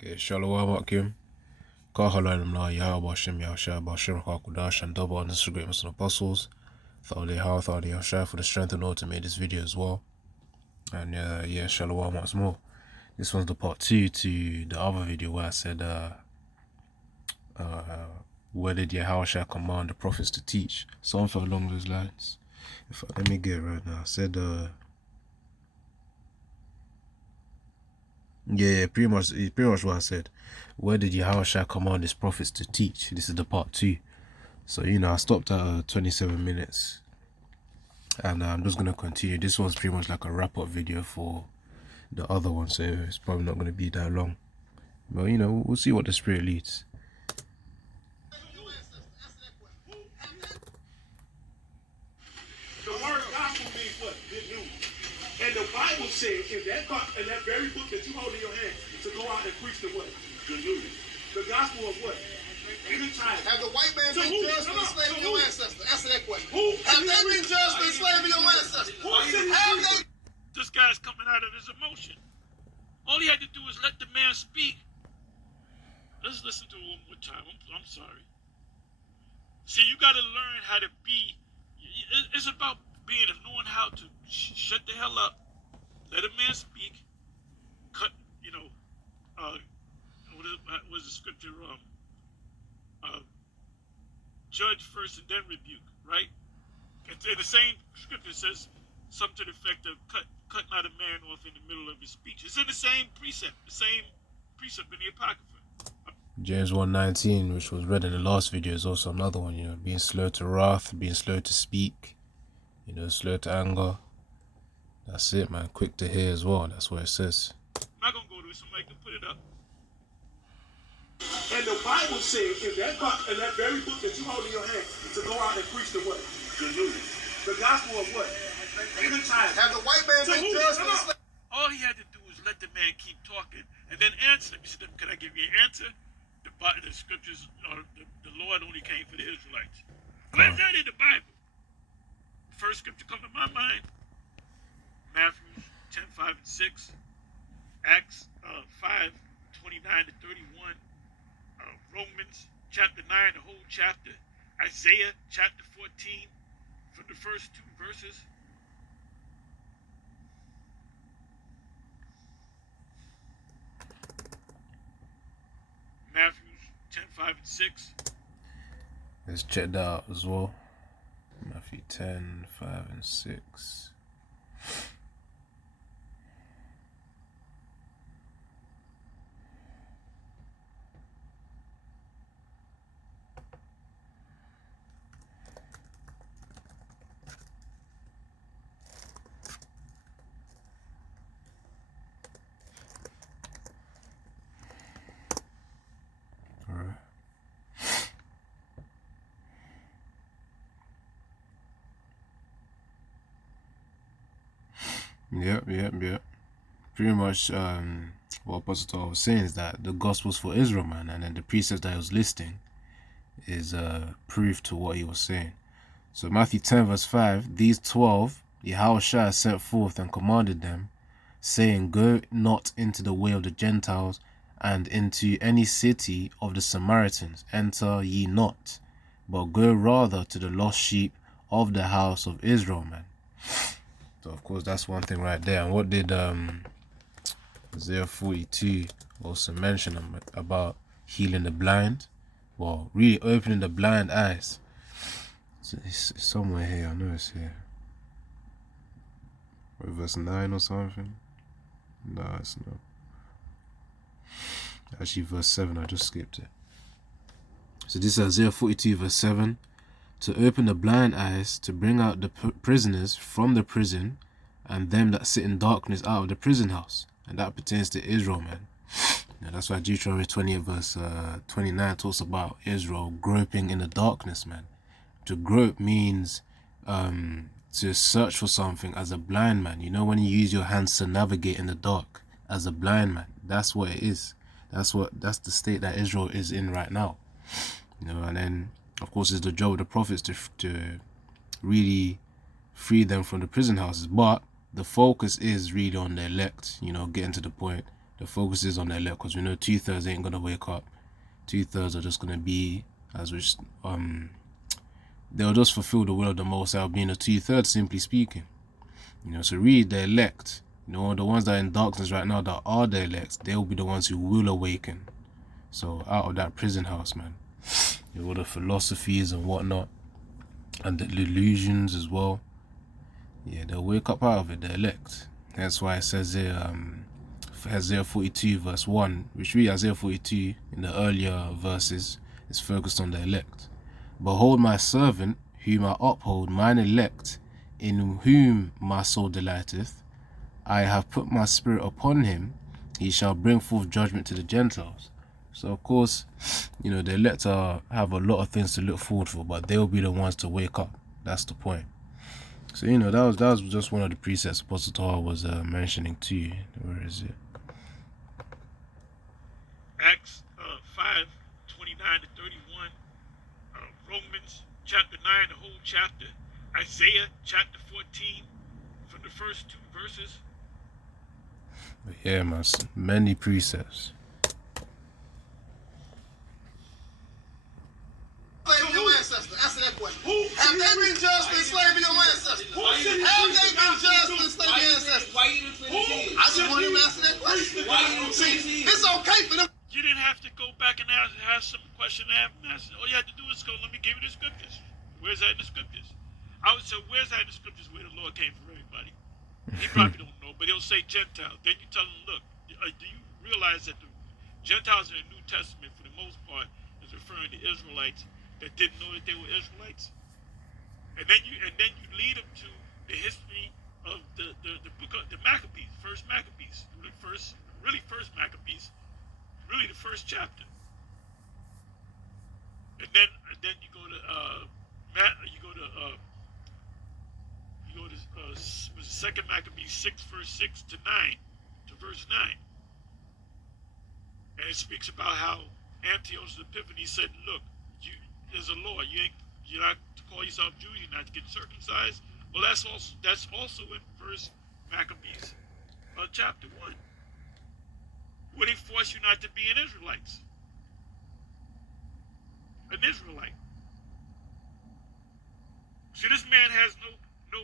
Okay, Shalom Akim. Kahalayim la Yahawashi Yahshua Bashim Hakudash and double on Instagram Muslim apostles. Thought Yahshua for the strength and order to make this video as well. And yeah, Shalom once more. This one's the part 2 to the other video where I said where did Yahawashi command the prophets to teach? Something along those lines. Let me get it right now. I said yeah, pretty much what I said. Where did Yahawashi command his prophets to teach? This is the part 2. So, I stopped at 27 minutes. And I'm just going to continue. This one's pretty much like a wrap-up video for the other one. So, it's probably not going to be that long. But, we'll see what the Spirit leads. The word gospel means what? Good news. And the Bible says in that very book that you hold in your hand to go out and preach the what? Good news. The gospel of what? Good tidings. Have the white man been judged for enslaving your ancestors? Answer that question. Who? Have they been judged for enslaving your ancestors? Have they? This guy's coming out of his emotion. All he had to do was let the man speak. Let's listen to it one more time. I'm sorry. See, you got to learn how to be. It's about knowing how to shut the hell up, let a man speak, cut, what is the scripture? Judge first and then rebuke, right? And the same scripture says something to the effect of cut not a man off in the middle of his speech. It's in the same precept in the Apocrypha. James 1:19, which was read in the last video, is also another one, being slow to wrath, being slow to speak, slow to anger. That's it, man. Quick to hear as well. That's what it says. I'm not going to go to it. Somebody can put it up. And the Bible says in that very book that you hold in your hand to go out and preach the what? Good news. The gospel of what? Good tidings. Have the white man been judged for enslaving? All he had to do was let the man keep talking and then answer him. He said, can I give you an answer? The scriptures, the Lord only came for the Israelites. Where's that in the Bible? First scripture come to my mind, Matthew 10:5 and 6, Acts 5:29 to 31, Romans chapter 9, the whole chapter, Isaiah chapter 14, from the first 2 verses. Matthew 10:5 and 6. Let's check that out as well. Matthew 10:5 and 6. Yep. Pretty much what Apostle Paul was saying is that the gospel's for Israel, man, and then the precepts that he was listing is proof to what he was saying. So Matthew 10:5, these 12 Yahawashi sent forth and commanded them, saying, go not into the way of the Gentiles, and into any city of the Samaritans enter ye not, but go rather to the lost sheep of the house of Israel, man. So of course that's one thing right there. And what did Isaiah 42 also mention about healing the blind? Well, really opening the blind eyes. So it's somewhere here. I know it's here. Or verse 9 or something. No, it's not. Actually, verse 7. I just skipped it. So this is Isaiah 42 verse 7. To open the blind eyes, to bring out the prisoners from the prison, and them that sit in darkness out of the prison house. And that pertains to Israel, man. Now, that's why Deuteronomy 20 verse 29 talks about Israel groping in the darkness, man. To grope means to search for something as a blind man. When you use your hands to navigate in the dark as a blind man, that's what it is. That's the state that Israel is in right now. And then of course it's the job of the prophets to really free them from the prison houses, but the focus is really on the elect, getting to the point the focus is on the elect, because we know 2/3 ain't gonna wake up. 2/3 are just gonna be, as which they'll just fulfill the will of the Most High, being a 2/3, simply speaking. So read the elect. The ones that are in darkness right now, that are the elect, they'll be the ones who will awaken. So out of that prison house, man, all the philosophies and whatnot, and the illusions as well, they'll wake up out of it, the elect. That's why it says there, Isaiah 42 verse 1, which read Isaiah 42 in the earlier verses, is focused on the elect. Behold my servant, whom I uphold, mine elect, in whom my soul delighteth. I have put my spirit upon him, he shall bring forth judgment to the Gentiles. So of course, the elect have a lot of things to look forward for, but they'll be the ones to wake up. That's the point. So that was just one of the precepts Apostle Torah was mentioning to you. Where is it? Acts 5:29-31, Romans chapter 9, the whole chapter, Isaiah chapter 14, from the first 2 verses. But yeah, man, many precepts. Your ancestors. Answer that question. Have they been judged for enslaving your ancestors? Have they been judged for enslaving your ancestors? Why you didn't play the I just want him to answer that question. See, it's okay for them. You didn't have to go back and ask some question and ask. All you had to do is go, let me give you the scriptures. Where's that in the scriptures? I would say, where's that in the scriptures where the Lord came for everybody? He probably don't know, but he'll say Gentile. Then you tell him, look, do you realize that the Gentiles in the New Testament, for the most part, is referring to Israelites that didn't know that they were Israelites? And then you lead them to the history of the book of the Maccabees, first Maccabees, first Maccabees, really the first chapter. And then you go to was the second Maccabees 6 verse 6 to 9 to verse 9. And it speaks about how Antiochus Epiphanes said, look, there's a law, you're not to call yourself Jew, you're not to get circumcised. Well, that's also in first Maccabees chapter 1. Where they force you not to be an Israelite. See, this man has no,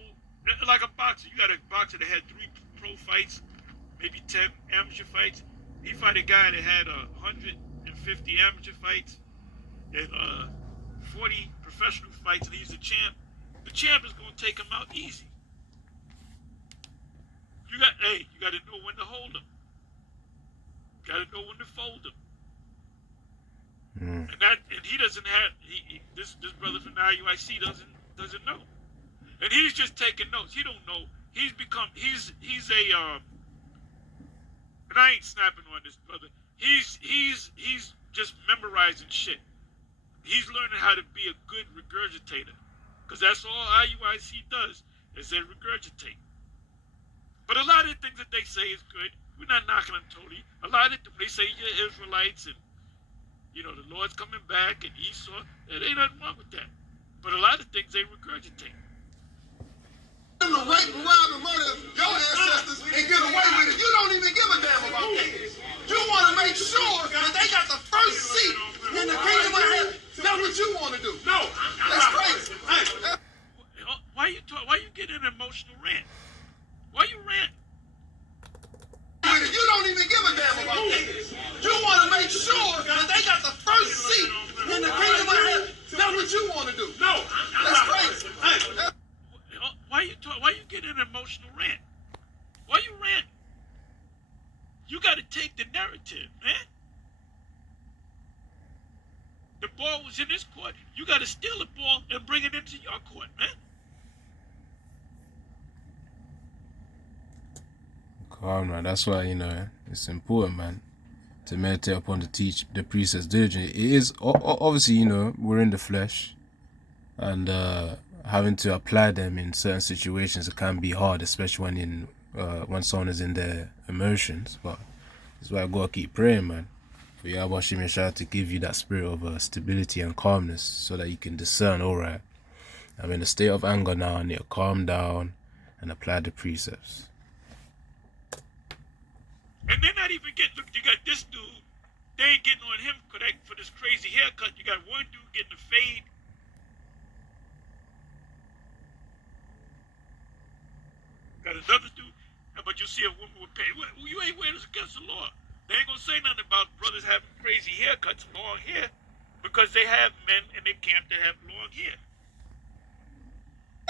like a boxer. You got a boxer that had 3 pro fights, maybe 10 amateur fights. He fight a guy that had 150 amateur fights and 40 professional fights, and he's the champ. The champ is going to take him out easy. You got to know when to hold him. You got to know when to fold him. And he doesn't have this brother from the IUIC doesn't know, and he's just taking notes. He don't know. He's a and I ain't snapping on this brother. He's just memorizing shit. He's learning how to be a good regurgitator, because that's all IUIC does is they regurgitate. But a lot of the things that they say is good. We're not knocking them totally. A lot of it, they say you're Israelites and the Lord's coming back and Esau. There ain't nothing wrong with that. But a lot of things they regurgitate. To rape, rob, and murder your ancestors and get away with it. You don't even give a damn about that. You want to make sure that they got the first seat in the kingdom of heaven. That's what you want to do. No, that's crazy. Why you get an emotional rant? Why you rant? You don't even give a damn about that. You want to make sure that they got the first seat in the kingdom of heaven. That's what you want to do. No, that's crazy. Why you get an emotional rant? Why you rant? You got to take the narrative, man. The ball was in his court. You got to steal the ball and bring it into your court, man. Calm, man. That's why it's important, man, to meditate upon the precepts diligently. It is obviously we're in the flesh, and having to apply them in certain situations, it can be hard, especially when someone is in their emotions. But that's why I gotta keep praying, man, for Yahawashi to give you that spirit of stability and calmness, so that you can discern. All right, I'm in a state of anger now. I need to calm down and apply the precepts. And they're not even getting, look, you got this dude, they ain't getting on him for this crazy haircut. You got one dude getting a fade. Got another dude, but you see a woman with pay. Well, you ain't wearing this against the law. They ain't gonna say nothing about brothers having crazy haircuts, long hair, because they have men in their camp that have long hair.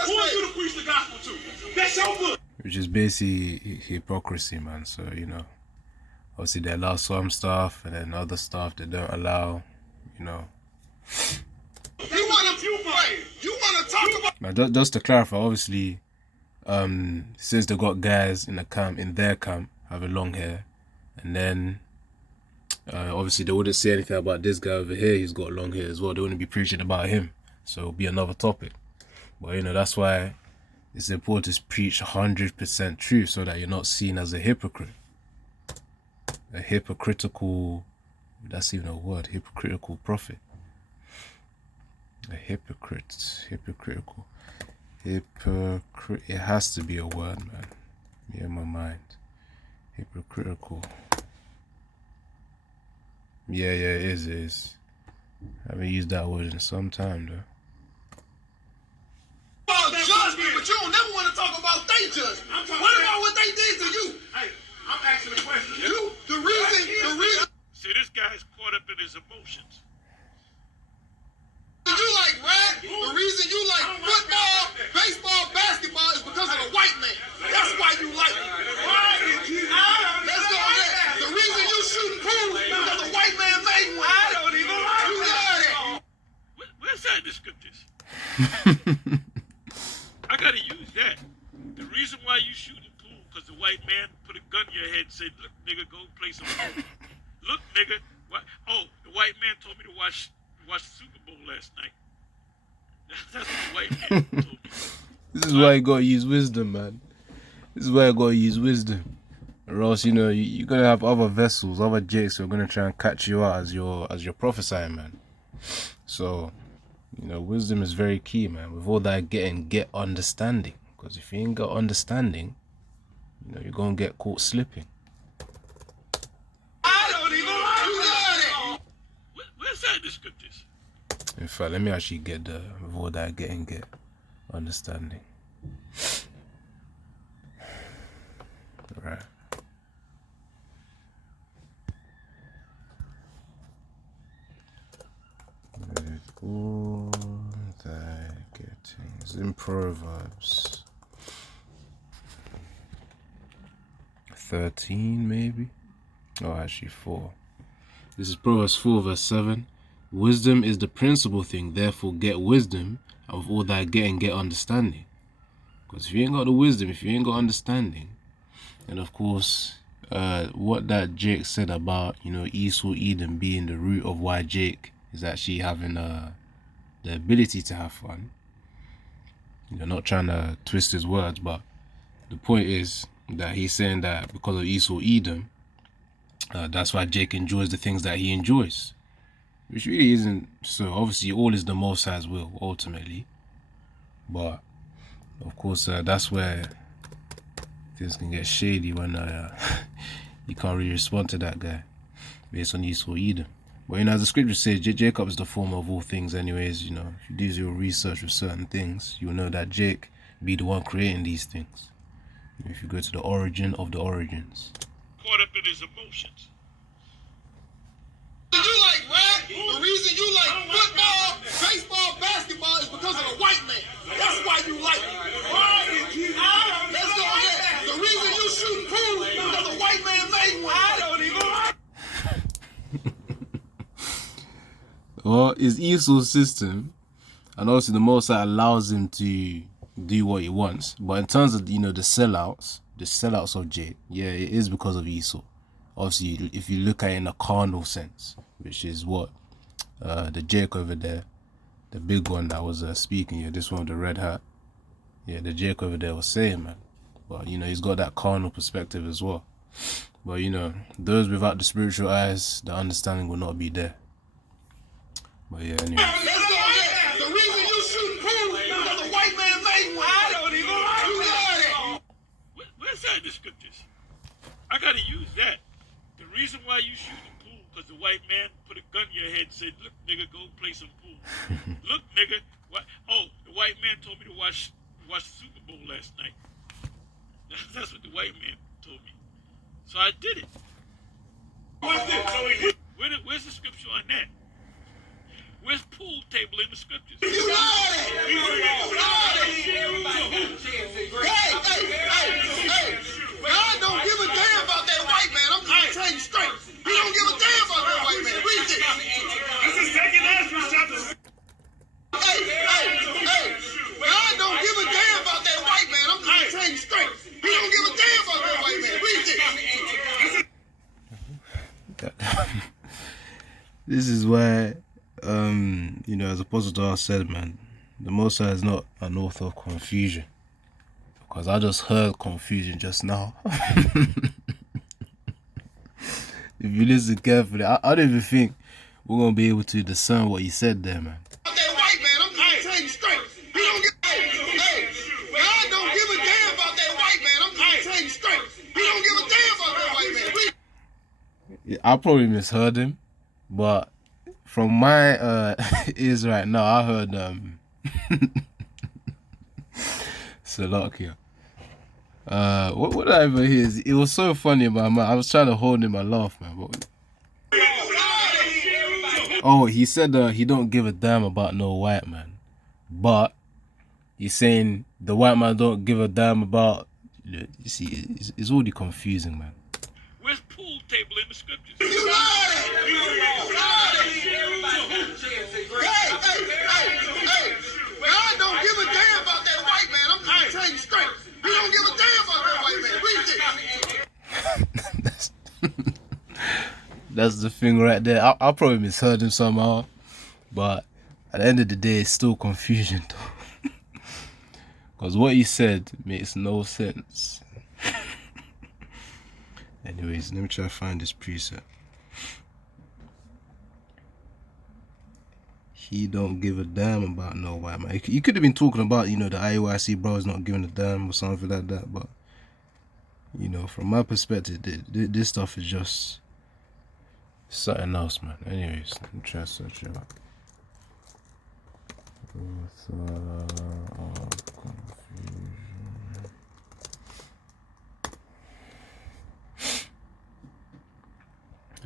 Who are you to preach the gospel to? That's your book. Which is basically hypocrisy, man. So, you know, obviously they allow some stuff and then other stuff they don't allow, you know. You want to talk about... Now, just to clarify, obviously, since they got guys in their camp, having long hair, and then obviously they wouldn't say anything about this guy over here, he's got long hair as well. They wouldn't be preaching about him. So it'll be another topic. But, you know, that's why it's important to preach 100% truth so that you're not seen as a hypocrite. A hypocritical, that's even a word, hypocritical prophet. A hypocritical. It has to be a word, man. Yeah, in my mind. Hypocritical. Yeah, it is. I haven't used that word in some time, though. Judgment, but you don't never want to talk about their judgment. What about what they did to you? Hey, I'm asking a question. The reason See, this guy's caught up in his emotions. you like rap, the reason you like football, baseball, basketball is because of the white man. That's why you like it. Let's go there. The reason you shooting pool is because the white man made one. I don't even like you love that. Where's that in the scriptures? I gotta use that. The reason why you shooting pool, because the white man put a gun in your head and said, look, nigga, go play some pool. Look, nigga. Oh, the white man told me to watch the Super Bowl last night. That's what the white man told me. This is why you gotta use wisdom, man. This is why you gotta use wisdom. Or else, you know, you're gonna have other vessels, other jakes who are gonna try and catch you out as your prophesying, man. So, you know, wisdom is very key, man. With all that get understanding. Because if you ain't got understanding, you know, you're gonna get caught slipping. I don't even like you love that. Where's that in the scriptures? In fact, let me actually get with all that get understanding. Right. With all that getting, it's in Proverbs 13, maybe. Oh, actually 4. This is Proverbs 4 verse 7. Wisdom is the principal thing, therefore get wisdom, and with all that get understanding. Because if you ain't got the wisdom, if you ain't got understanding, and of course, what that Jake said about, you know, Esau, Edom being the root of why Jake is actually having the ability to have fun. You know, not trying to twist his words, but the point is that he's saying that because of Esau, Edom, that's why Jake enjoys the things that he enjoys. Which really isn't so. Obviously, all is the Most High's will, ultimately. But, of course, that's where things can get shady when you can't really respond to that guy based on Esau Edom. But, you know, as the scripture says, Jacob is the former of all things anyways. You know, if you do your research with certain things, you'll know that Jake be the one creating these things. If you go to the origin of the origins. Caught up in his emotions. You like rap, the reason you like football, baseball, basketball is because of the white man. That's why you like it. Let's go there. The reason you shooting pool is because the white man made one. I don't even like it. Well, it's Esau's system, and also the Most High allows him to do what he wants. But in terms of, you know, the sellouts of Jake, yeah, it is because of Esau. Obviously, if you look at it in a carnal sense, which is what the Jake over there, the big one that was speaking here, this one with the red hat, yeah, the Jake over there was saying, man. But, you know, he's got that carnal perspective as well. But, you know, those without the spiritual eyes, the understanding will not be there. But, yeah, anyway. Let's go there. The reason you shooting pool is because the white man made one. I don't even like you love that. Where's that in the scriptures? I gotta use that. reason why you shoot the pool, because the white man put a gun in your head and said, look, nigga, go play some pool. Look, nigga, what? Oh, the white man told me to watch the Super Bowl last night. That's what the white man told me. So I did it. Where's the scripture on that? Where's pool table in the scriptures? You lied! Hey! God don't give a damn about that white man. I'm just tell you straight. He don't give a damn about that white man. Read this. This is 2 Ezra chapter 6. Hey! God don't give a damn about that white man. I'm just tell you straight. He don't give a damn about that white man. Read this. This is why, you know, as Apostle Paul said, man, the Most High is not an author of confusion. Because I just heard confusion just now. If you listen carefully, I don't even think we're going to be able to discern what he said there, man. That white man, I'm just tell you straight. He don't give God don't give a damn about that white man. I'm just tell you straight. He don't give a damn about that white man. Read. I probably misheard him, but from my ears right now, I heard Salakia. What I ever hear is, it was so funny about my, I was trying to hold in my laugh, man. Oh, he said he don't give a damn about no white man, but he's saying the white man don't give a damn about. You see, it's already confusing, man. Where's pool table in the scriptures? You lied! Hey! God don't give a damn about that white man. I'm just tell you straight. He don't give a damn about that white man. Read this. That's the thing right there. I probably misheard him somehow, but at the end of the day, it's still confusion, though. Because what he said makes no sense. Anyways, let me try to find this precept. He don't give a damn about no white man. He could have been talking about, you know, the Yahawashi bros not giving a damn or something like that, but, you know, from my perspective, this stuff is just something else, man. Anyways, let me try to search it out.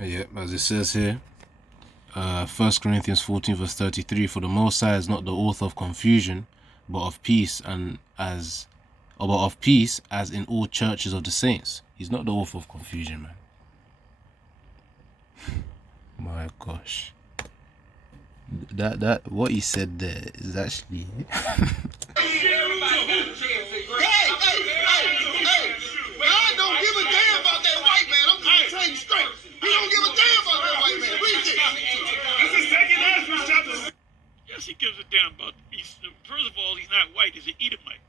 Yeah, as it says here, 1 Corinthians 14 verse 33, for the Most High is not the author of confusion, but of peace, as in all churches of the saints. He's not the author of confusion, man. My gosh. That what he said there is actually Hey! God don't give a damn about that white man. I'm just tell you straight. He don't give a damn about that white man. Read this. This is 2 Ezra chapter 6. Yes, he gives a damn about the beast. First of all, he's not white. He's an Edomite.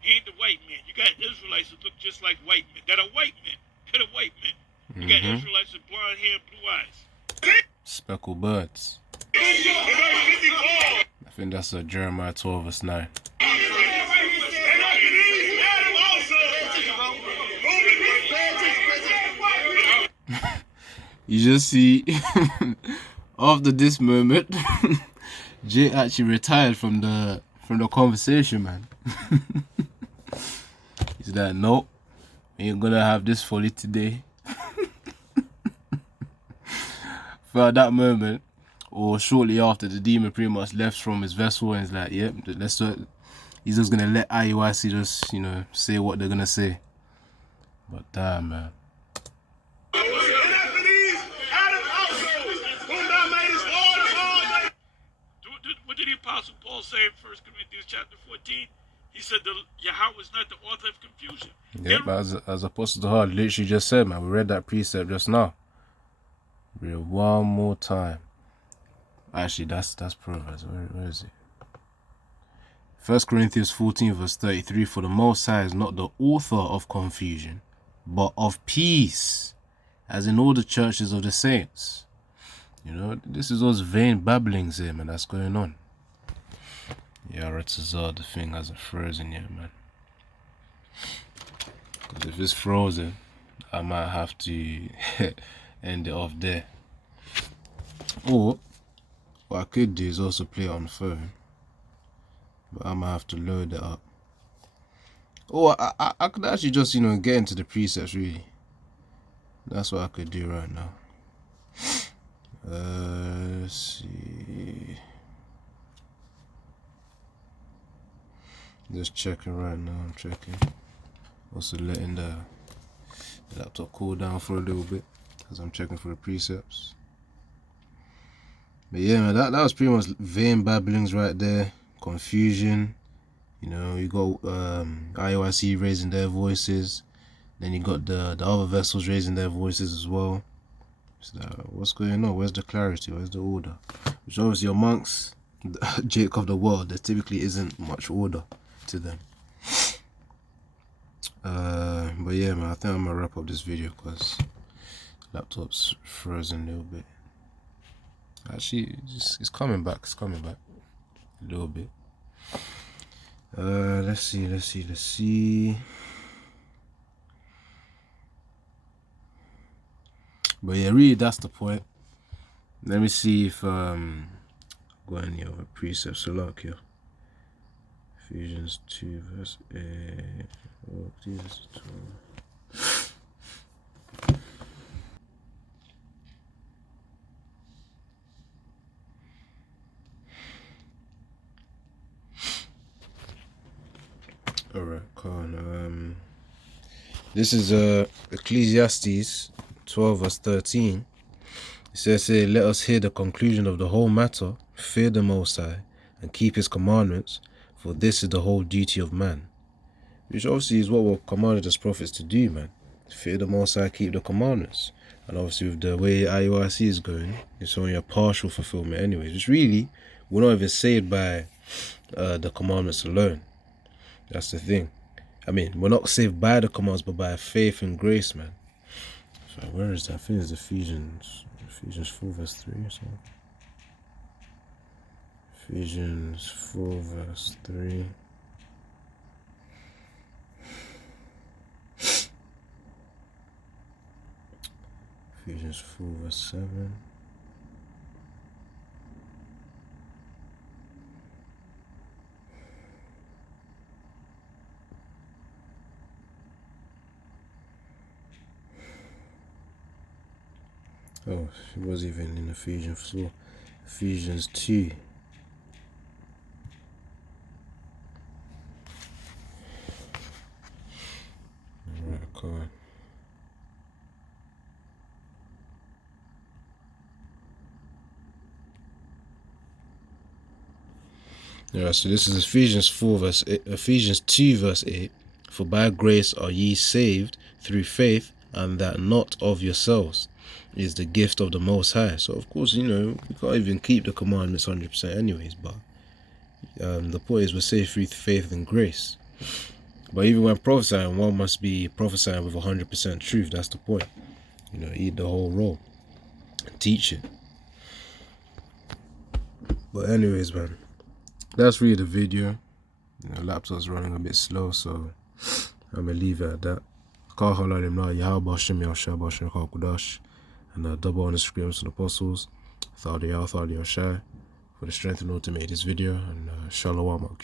He ain't the white man. You got Israelites that look just like white men. That are white men. That are white men. You got Israelites with blonde hair and blue eyes. speckled birds. I think that's Jeremiah 12 verse 9. You just see, after this moment, Jay actually retired from the conversation, man. He's like, nope, ain't gonna have this folly today. For at that moment, or shortly after, the demon pretty much left from his vessel and he's like, yep, let's do it. He's just gonna let Yahawashi just, say what they're gonna say. But damn, man. What did the Apostle Paul say in 1 Corinthians chapter 14? He said Yahweh is not the author of confusion. Yep, as Apostle Paul literally just said, man. We read that precept just now. Read it one more time. Actually, that's Proverbs. Where is it? 1 Corinthians 14 verse 33. For the Most High is not the author of confusion, but of peace, as in all the churches of the saints. This is those vain babblings here, man, that's going on. Yeah, Retzazar, the thing hasn't frozen yet, man. Because if it's frozen, I might have to end it off there. Or what I could do is also play it on the phone, but I might have to load it up. Or I could actually just, get into the presets, really. That's what I could do right now. Let's see. Just checking right now, I'm checking. Also letting the laptop cool down for a little bit as I'm checking for the precepts. But yeah, man, that was pretty much vain babblings right there. Confusion. You got Yahawashi raising their voices. Then you got the other vessels raising their voices as well. So what's going on? Where's the clarity? Where's the order? Which obviously amongst Jake of the world, there typically isn't much order to them. But yeah, man, I think I'm gonna wrap up this video because laptop's frozen a little bit. Actually, it's coming back. It's coming back a little bit. Let's see. But yeah, really, that's the point. Let me see if got any other precepts. So look here. Ephesians 2 verse 8. Oh, Jesus 12. Alright, come on. This is Ecclesiastes 12 verse 13. It says here, let us hear the conclusion of the whole matter, fear the Most High, and keep his commandments, for this is the whole duty of man. Which obviously is what we're commanded as prophets to do, man. Fear the Most High, keep the commandments. And obviously with the way Yahawashi is going, it's only a partial fulfillment anyways. Which really, we're not even saved by the commandments alone. That's the thing. I mean, we're not saved by the commands, but by faith and grace, man. So where is that? I think it's Ephesians 4 verse 3 or something. Ephesians 4 verse 3. Ephesians 4 verse 7. Oh, it was even in Ephesians 4. Ephesians 2. Alright, come on. Yeah, so this is Ephesians 2 verse 8. For by grace are ye saved through faith, and that not of yourselves, is the gift of the Most High. So of course, we can't even keep the commandments 100% anyways, but the point is we're saved through faith and grace. But even when prophesying, one must be prophesying with 100% truth. That's the point. Eat the whole roll and teach it. But anyways, man, that's really the video. Laptop's running a bit slow, so I'm gonna leave it at that. Yahawashi, and double on the screams to the apostles, Thadi Shai, for the strength in order to make this video, and Shalom.